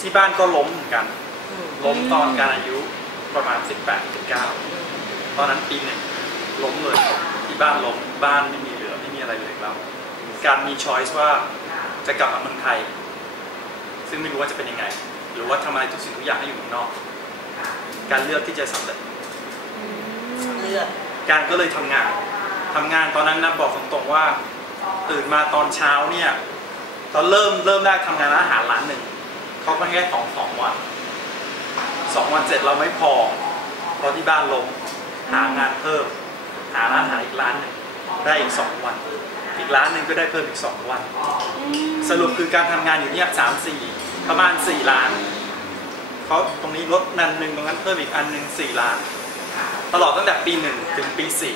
ที่บ้านก็ล้มเหมือนกัน ล้มตอนการอายุประมาณ 18 19 ตอนนั้นปีหนึ่งล้มเลยที่บ้านล้มบ้านไม่มีเหลือไม่มีอะไรเหลยแล้วการมีช้อยส์ว่าจะกลับมาเมืองไทย ซึ่งไม่รู้ว่าจะเป็นยังไง หรือว่าทำอะไรทุกสิ่งทุกอย่างให้อยู่เมืองนอก การเลือกที่จะสำเร็จเลือดการก็เลยทำงานทำงานตอนนั้นนะบอกตรงๆว่า ตื่นมาตอนเช้าเนี่ยตอนเริ่มเริ่มแรกทำงานร้านอาหารร้านหนึ่ง เขาก็ให้แค่ของสองวันสองวันเสร็จเราไม่พอเพราะที่บ้านล้มหางานเพิ่ม หาร้านอาหารอีกร้านหนึ่งได้อีกสองวัน อีกร้านหนึ่งก็ได้เพิ่มอีกสองวัน สรุปคือการทำงานอยู่เนี่ยสามสี่ประมาณสี่ล้านเขาตรงนี้ลดนันหนึ่งตรงนั้นเพิ่มอีกอันหนึ่งสี่ล้าน ตลอดตั้งแต่ปีหนึ่งถึงปีสี่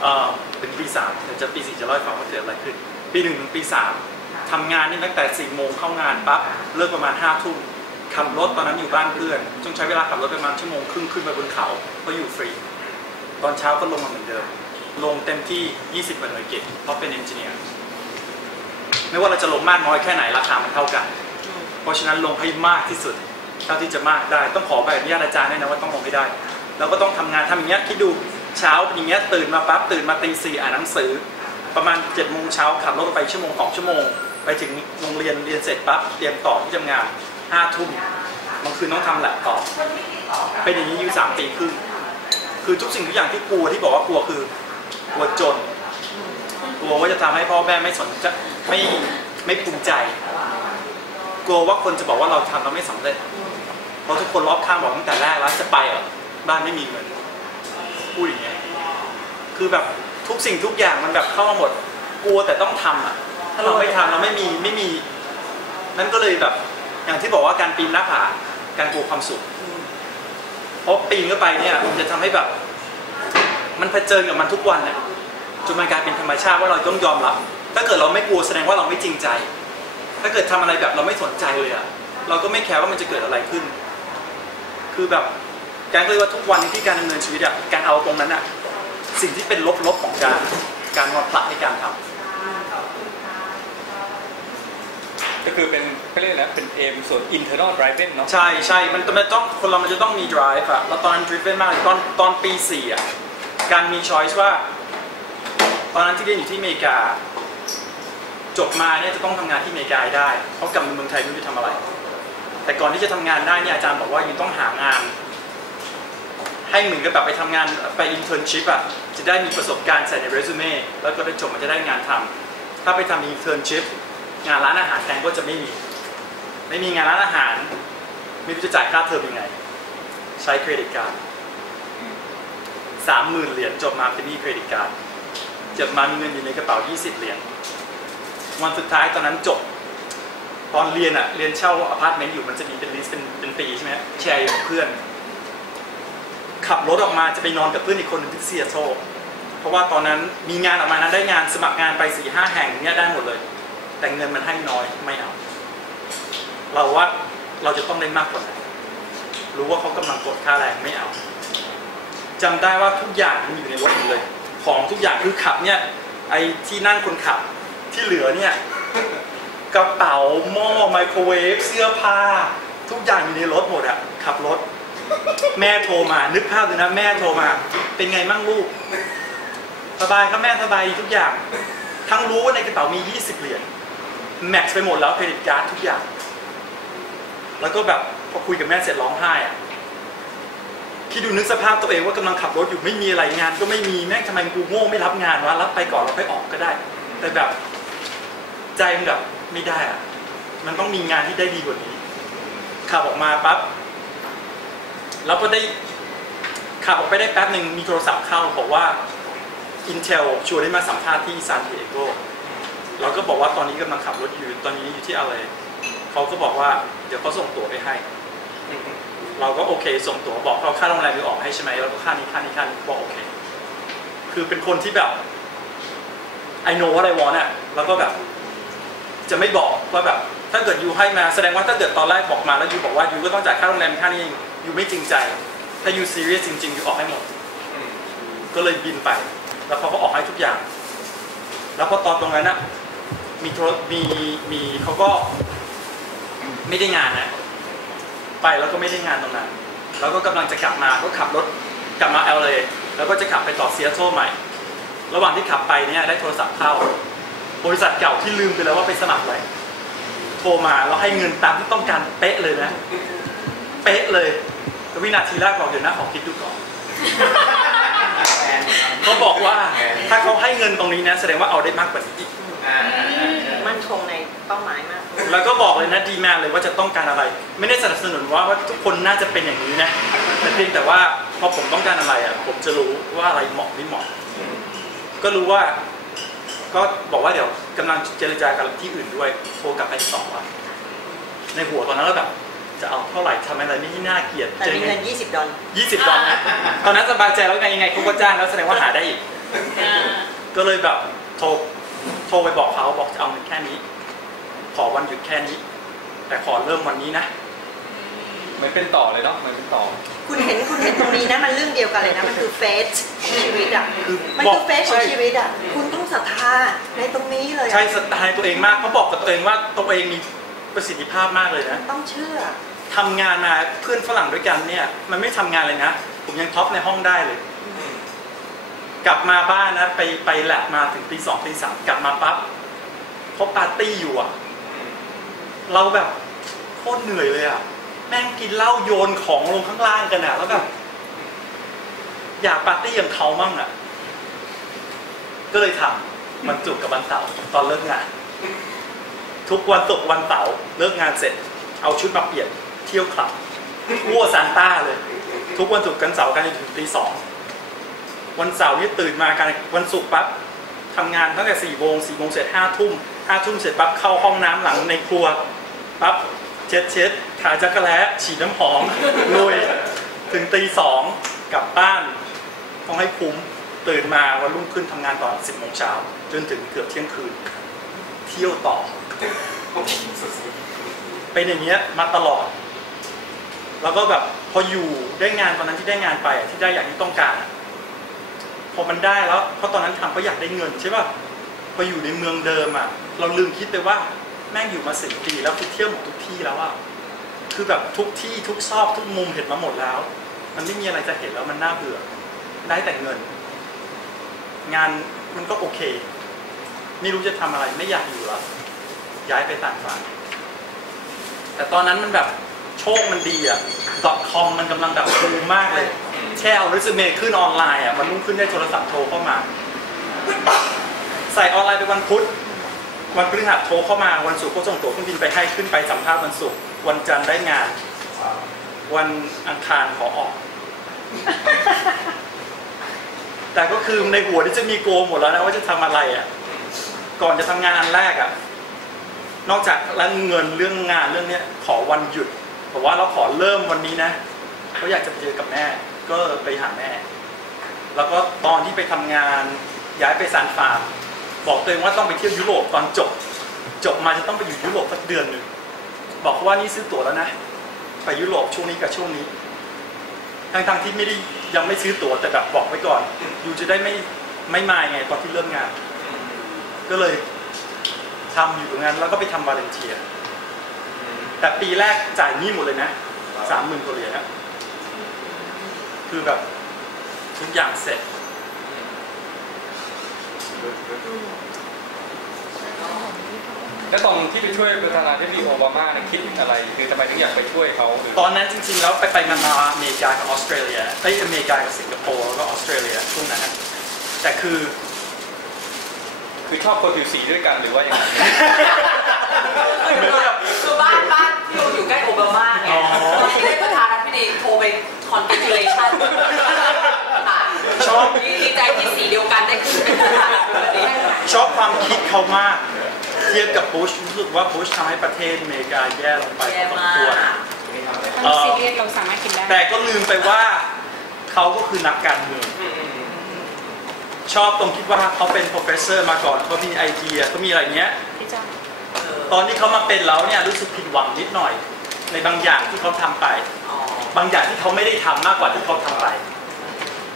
เอ่อถึงปีสามเดี๋ยวจะปีสี่จะเล่าให้ฟังว่าเกิดอะไรขึ้น ปีหนึ่งถึงปีสาม ทำงานนี่ตั้งแต่สี่โมงเข้างานปั๊บเลิกประมาณห้าทุ่มขับรถตอนนั้นอยู่บ้านเพื่อนต้องใช้เวลาขับรถประมาณชั่วโมงครึ่งขึ้นไปบนเขาเพราะอยู่ฟรี ตอนเช้าก็ลงมาเหมือนเดิม ลงเต็มที่ 20กว่าหน่วยกิจเพราะเป็นเอนจิเนียร์ไม่ว่าเราจะลงมากน้อยแค่ไหนราคามันเท่ากัน เพราะฉะนั้นลงให้มากที่สุดเท่าที่จะมากได้ต้องขอใบอนุญาตอาจารย์ด้วยนะว่าต้องลงให้ได้ แล้วก็ต้องทำงานทำอย่างเงี้ยคิดดูเช้าอย่างเงี้ยตื่นมาปั๊บตื่นมาตีสี่อ่านหนังสือ ประมาณ7จ็ดโมงเช้าขับรถไปชั่วโมงสองชั่วโมง ไปถึงโรงเรียนเรียนเสร็จปั๊บเตรียมต่อที่ทำงานห้าทุ่มบางคืนต้องทำแลบต่อ เป็นอย่างนี้อยู่สามปีครึ่งคือทุกสิ่งทุกอย่างที่กลัวที่บอกว่ากลัวคือกลัวจน กลัวว่าจะทำให้พ่อแม่ไม่สนใจไม่ไม่ภูมิใจ กลัวว่าคนจะบอกว่าเราทำเราไม่สำเร็จ เพราะทุกคนรอบข้างบอกตั้งแต่แรกแล้วจะไปเหรอบ้านไม่มีเงินพูดอย่างเงี้ยคือแบบทุกสิ่งทุกอย่างมันแบบเข้ามาหมด กลัวแต่ต้องทำอะ ถ้าเราไม่ทำเราไม่มีไม่มี นั่นก็เลยแบบ อย่างที่บอกว่าการปีนหน้าผาการกลัวความสุขเพราะปีนเข้าไปเนี่ยมันจะทำให้แบบ มันเผชิญกับมันทุกวันเนี่ยจนมันกลายเป็นธรรมชาติว่าเราต้องยอมรับ ถ้าเกิดเราไม่กลัวแสดงว่าเราไม่จริงใจ ถ้าเกิดทำอะไรแบบเราไม่สนใจเลยอะเราก็ไม่แคร์ว่ามันจะเกิดอะไรขึ้น คือแบบการเลยว่าทุกวันที่การดำเนินชีวิตอะการเอาตรงนั้นอะสิ่งที่เป็นลบๆของการการมาผลักให้การทำ ก็คือเป็นเขาเรียกนะเป็นเอมส่วน internal driving เนาะใช่ใช่มันมันต้องคนเรามันจะต้องมี drive อะแล้วตอนนั้น driven มากตอนตอนปีสี่อะการมี choice ว่า ตอนนั้นที่เรียนอยู่ที่อเมริกา จบมาเนี่ยจะต้องทำงานที่อเมริกาได้เพราะกลับมาเมืองไทยไม่รู้จะทำอะไร แต่ก่อนที่จะทำงานได้เนี่ยอาจารย์บอกว่ายังต้องหางาน ให้เหมือนกับแบบไปทำงานไป internship อะจะได้มีประสบการณ์ใส่ในเรซูเม่แล้วก็ได้จบมันจะได้งานทำถ้าไปทำ internship งานร้านอาหารแทนก็จะไม่มี ไม่มีงานร้านอาหาร ไม่รู้จะจ่ายค่าเทอมยังไง ใช้เครดิตการ์ดสามหมื่นเหรียญจบมาเป็นหนี้เครดิตการ์ดจบมามีเงินอยู่ในกระเป๋า 20 เหรียญวันสุดท้ายตอนนั้นจบ ตอนเรียนอะเรียนเช่าอพาร์ตเมนต์อยู่มันจะมีเป็นลิสต์เป็นเป็นปีใช่ไหมแชร์กับเพื่อน ขับรถออกมาจะไปนอนกับเพื่อนอีกคนหนึ่งที่เซียโตเพราะว่าตอนนั้นมีงานออกมานะได้งานสมัครงานไปสี่ห้าแห่งเนี่ยได้หมดเลย แต่เงินมันให้น้อยไม่เอา เราว่าเราจะต้องได้มากกว่านั้นรู้ว่าเขากำลังกดค่าแรงไม่เอาจำได้ว่าทุกอย่างมันอยู่ในรถหมดเลย ของทุกอย่างคือขับเนี่ยไอ้ที่นั่งคนขับที่เหลือเนี่ยกระเป๋าหม้อไมโครเวฟเสื้อผ้า ทุกอย่างอยู่ในรถหมดอะขับรถ แม่โทรมา นึกภาพดูนะแม่โทรมา เป็นไงมั่งลูก สบายครับแม่สบายดีทุกอย่าง ทั้งรู้ว่าในกระเป๋ามี 20 เหรียญ แม็กซ์ไปหมดแล้วเครดิตการ์ดทุกอย่าง แล้วก็แบบพอคุยกับแม่เสร็จร้องไห้อะคิดดูนึกสภาพตัวเองว่ากำลังขับรถอยู่ไม่มีอะไรงาน ก็ไม่มีแม่งทำไมกูโง่ไม่รับงานวะรับไปก่อนแล้วค่ออกก็ได้ แต่แบบใจมันแบบไม่ได้อะมันต้องมีงานที่ได้ดีกว่านี้ขับออกมาปั๊บแล้วก็ได้ขับออกไปได้แป๊บหนึ่งมีโทรศัพท์เข้าบอกว่า Intel ชวนให้มาสัมภาษณ์ที่ซานดิเอโก เราก็บอกว่าตอนนี้กำลังขับรถอยู่ตอนนี้อยู่ที่อะไรเขาก็บอกว่าเดี๋ยวเขาส่งตั๋วไปให้ เราก็โอเค ส่งตั๋วบอกเราค่าโรงแรมมีออกให้ใช่ไหมแล้วก็ค่านี้ค่านี้ค่านี้บอกโอเค คือเป็นคนที่แบบ I know what I want อะแล้วก็แบบ จะไม่บอกว่าแบบ ถ้าเกิดยูให้มาแสดงว่าถ้าเกิดตอนแรกบอกมาแล้วยูบอกว่ายูก็ต้องจ่ายค่าโรงแรมค่านี้เองยูไม่จริงใจ ถ้ายูซีเรียสจริงๆยูออกให้หมดก็เลยบินไป แล้วเขาก็ออกให้ทุกอย่าง แล้วพอตอนตรงนั้นอะ มีโทรมีมีเขาก็ไม่ได้งานนะไปแล้วก็ไม่ได้งานตรงนั้น แล้วก็กำลังจะกลับมาก็ขับรถกลับมา LA แล้วก็จะขับไปต่อซีแอตเทิลใหม่ ระหว่างที่ขับไปเนี่ยได้โทรศัพท์เข้า บริษัทเก่าที่ลืมไปแล้วว่าไปสมัครอะไรโทรมาแล้วให้เงินตามที่ต้องการเป๊ะเลยนะ เป๊ะเลยแล้ววินาทีแรกบอกเดี๋ยวนะขอคิดดูก่อนเขาบอกว่าถ้าเขาให้เงินตรงนี้นะ แสดงว่าเอาได้มากกว่านี้ อีกมั่นคงในเป้าหมายมากแล้วก็บอกเลยนะดีแมนเลยว่าจะต้องการอะไร ไม่ได้สนับสนุนว่าว่าทุกคนน่าจะเป็นอย่างนี้นะแต่เพียงแต่ว่าพอผมต้องการอะไรอะผมจะรู้ว่าอะไรเหมาะไม่เหมาะ ก็รู้ว่า ก็บอกว่าเดี๋ยวกำลังเจรจากับที่อื่นด้วยโทรกลับไปสองวันในหัวตอนนั้นก็แบบจะเอาเท่าไหร่ทำอะไรไม่ให้น่าเกลียดแต่มีเงิน20 ดอลยี่สิบดอลนะตอนนั้นสบายใจแล้วไงยังไงเขาก็จ้างแล้วแสดงว่าหาได้อีก ก็เลยแบบโทร โทรไปบอกเขาบอกจะเอาเงินแค่นี้ ขอวันหยุดแค่นี้ แต่ขอเริ่มวันนี้นะเหมือนเป็นต่อเลยเนาะเหมือนเป็นต่อ คุณเห็นคุณเห็นตรงนี้นะมันเรื่องเดียวกันเลยนะมันคือเฟสของชีวิตอะคือมันบอกคือเฟสของใช่ชีวิตอะคุณต้องศรัทธาในตรงนี้เลยอะใช่สไตล์ตัวเองมากเขาบอกกับตัวเองว่าตัวเองมีประสิทธิภาพมากเลยนะต้องเชื่อทำงานมาเพื่อนฝรั่งด้วยกันเนี่ย มันไม่ทำงานเลยนะ ผมยังท็อปในห้องได้เลย กลับมาบ้านนะไปไปแลบมาถึงตีสองตีสามกลับมาปั๊บเขาปาร์ตี้อยู่อะ เราแบบโคตรเหนื่อยเลยอะ แม่งกินเหล้าโยนของลงข้างล่างกันอะ แล้วแบบอยากปาร์ตี้อย่างเขามั่งอะ ก็เลยทำมันจุกกับวันเสาร์ตอนเลิกงาน ทุกวันศุกร์วันเสาร์เลิกงานเสร็จ เอาชุดมาเปลี่ยนเที่ยวคลับวัวซานต้าเลย ทุกวันศุกร์กันเสาร์กันจนถึงตีสอง วันเสาร์นี่ตื่นมากันวันศุกร์ปั๊บทำงานตั้งแต่สี่โมงสี่โมงเสร็จห้าทุ่มห้าทุ่มเสร็จปั๊บเข้าห้องน้ำหลังในครัวปั๊บเช็ดเช็ดทาจักรแล้ฉีดน้ำหอมลุยถึงตีสองกลับบ้าน ต้องให้คุ้มตื่นมาวันรุ่งขึ้นทำงานต่อสิบโมงเช้าจนถึงเกือบเที่ยงคืน เที่ยวต่อ เป็นอย่างเงี้ยมาตลอด แล้วก็แบบพออยู่ได้งานตอนนั้นที่ได้งานไปที่ได้อย่างที่ต้องการ พอมันได้แล้วเพราะตอนนั้นทำก็อยากได้เงินใช่ป่ะพออยู่ในเมืองเดิมอะ เราลืมคิดไปว่าแม่งอยู่มาสี่ปีแล้วคือเที่ยวหมดทุกที่แล้วอะคือแบบทุกที่ทุกซอกทุกมุมเห็นมาหมดแล้ว มันไม่มีอะไรจะเห็นแล้วมันน่าเบื่อได้แต่เงิน งานมันก็โอเค ไม่รู้จะทำอะไรไม่อยากอยู่แล้วย้ายไปต่างจังหวัดแต่ตอนนั้นมันแบบโชคมันดีอะ .com มันกำลังแบบบูมมากเลย แค่เอาเรซูเม่ขึ้นออนไลน์อะมันรุ่งขึ้นได้โทรศัพท์โทรเข้ามา ใส่ออนไลน์ไปวันพุธวันพฤหัสโทรเข้ามาวันศุกร์ก็ส่งตั๋วเครื่องบินไปให้ขึ้นไปสัมภาษณ์วันศุกร์วันจันทร์ได้งาน วันอังคารขอออก แต่ก็คือในหัวที่จะมีโกหมดแล้วนะว่าจะทำอะไรอะก่อนจะทำงานอันแรกอะนอกจากเรื่องเงินเรื่องงานเรื่องเนี้ยขอวันหยุดบอกว่าเราขอเริ่มวันนี้นะเขาอยากจะไปเจอกับแม่ ก็ไปหาแม่ แล้วก็ตอนที่ไปทำงานย้ายไปซานฟรานบอกตัวเองว่าต้องไปเที่ยวยุโรปตอนจบ จบมาจะต้องไปอยู่ยุโรปสักเดือนหนึ่งบอกว่านี่ซื้อตั๋วแล้วนะ ไปยุโรปช่วงนี้กับช่วงนี้ทั้งๆที่ไม่ได้ยังไม่ซื้อตั๋วแต่แบบบอกไว้ก่อนอยู่จะได้ไม่ไม่มาไงตอนที่เริ่มงาน ก็เลยทำอยู่ตรงนั้นแล้วก็ไปทำวาเลนเทียแต่ปีแรกจ่ายหนี้หมดเลยนะสามหมื่นกว่าเหรียญนะ คือแบบทุกอย่างเสร็จแล้วตอนที่ไปช่วยประธานาธิบดีโอบามาเนี่ยคิดอะไร คือทำไมถึงอยากไปช่วยเขาหรือตอนนั้นจริงๆแล้วไปไปมามาอเมริกากับออสเตรเลียไปอเมริกากับสิงคโปร์แล้วก็ออสเตรเลียช่วงนั้นนะแต่คือ คือชอบคนผิวสีด้วยกันหรือว่าอย่างไร ชอบดีใจที่สีเดียวกันได้ขึ้นเป็นประธานาธิบดีชอบความคิดเขามาก เทียบกับบุชรู้สึกว่าบุชทำให้ประเทศอเมริกาแย่ลงไปพแย่อสมมาควรก เอ่อซีเรียสเราสามารถกินได้ แต่ก็ลืมไปว่าเขาก็คือนักการเมือง ชอบตรงคิดว่าเขาเป็น professor มาก่อนเขามีไอเดียเขามีอะไรเงี้ย พี่จ้าตอนที่เขามาเป็นแล้วเนี่ยรู้สึกผิดหวังนิดหน่อย ในบางอย่างที่เขาทำไปอ๋อ บางอย่างที่เขาไม่ได้ทำมากกว่าที่เขาทำไป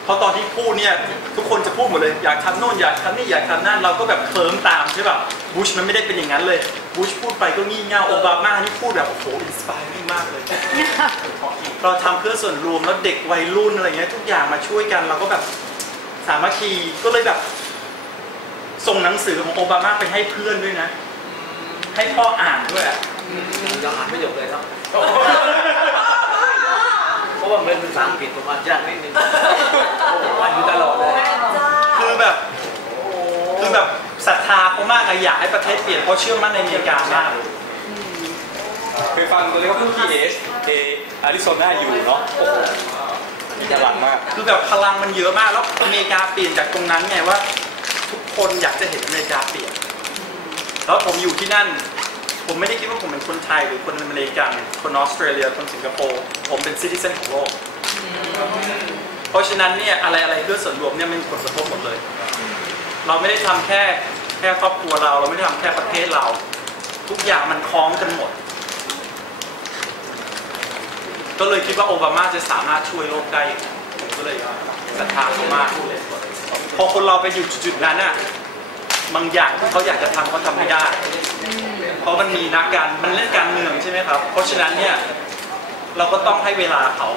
เพราะตอนที่พูดเนี่ยทุกคนจะพูดหมดเลยอยากทำโน่นอยากทำนี่อยากทำนั่นเราก็แบบเคลิ้มตามใช่ป่ะบุชมันไม่ได้เป็นอย่างนั้นเลยบุชพูดไปก็งี่เง่าโอบามานี่พูดแบบโอ้โหอินสปายมากเลย เราทำเพื่อส่วนรวมแล้วเด็กวัยรุ่นอะไรเงี้ยทุกอย่างมาช่วยกันเราก็แบบสามัคคีก็เลยแบบ ส่งหนังสือของโอบามาไปให้เพื่อนด้วยนะ ให้พ่ออ่านด้วยอะยังอ่านไม่จบเลยครับเพราะ ว่ามันเป็นภาษาอังกฤษผมอ่านยากนิดนึงผมอ่านอยู่ตลอดเลยคือแบบคือแบบศรัทธาเขามากอะอยากให้ประเทศเปลี่ยนเพราะเชื่อมั่นในอเมริกามากเคยฟังตัวนี้เขาพูดที่เอสเออาริโซนาอยู่เนาะโอ้โหฉลาดมากคือแบบพลังมันเยอะมากแล้วอเมริกาเปลี่ยนจากตรงนั้นไงว่า ทุกคนอยากจะเห็นอเมริกาเปลี่ยนแล้วผมอยู่ที่นั่น ผมไม่ได้คิดว่าผมเป็นคนไทยหรือคนอเมริกัน คนออสเตรเลีย คนสิงคโปร์ ผมเป็นซิติเซนของโลก เพราะฉะนั้นเนี่ยอะไรอะไรเพื่อส่วนรวมเนี่ยมันผลกระทบหมดเลย เราไม่ได้ทำแค่แค่ครอบครัวเรา เราไม่ได้ทำแค่ประเทศเรา ทุกอย่างมันคล้องกันหมด ก็เลยคิดว่าโอบามาจะสามารถช่วยโลกได้อย่างนั้นผมก็เลยศรัทธาเขามากพอคนเราไปอยู่จุดๆนั้นน่ะ บางอย่างที่เขาอยากจะทำเขาทำไม่ได้ เพราะมันมีนักการมันเล่นการเมืองใช่ไหมครับ เพราะฉะนั้นเนี่ยเราก็ต้องให้เวลาเขา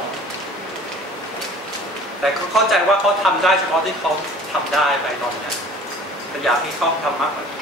แต่เขาเข้าใจว่าเขาทำได้เฉพาะที่เขาทำได้ไปตอนนี้แต่อยากให้เขาทำมากกว่านี้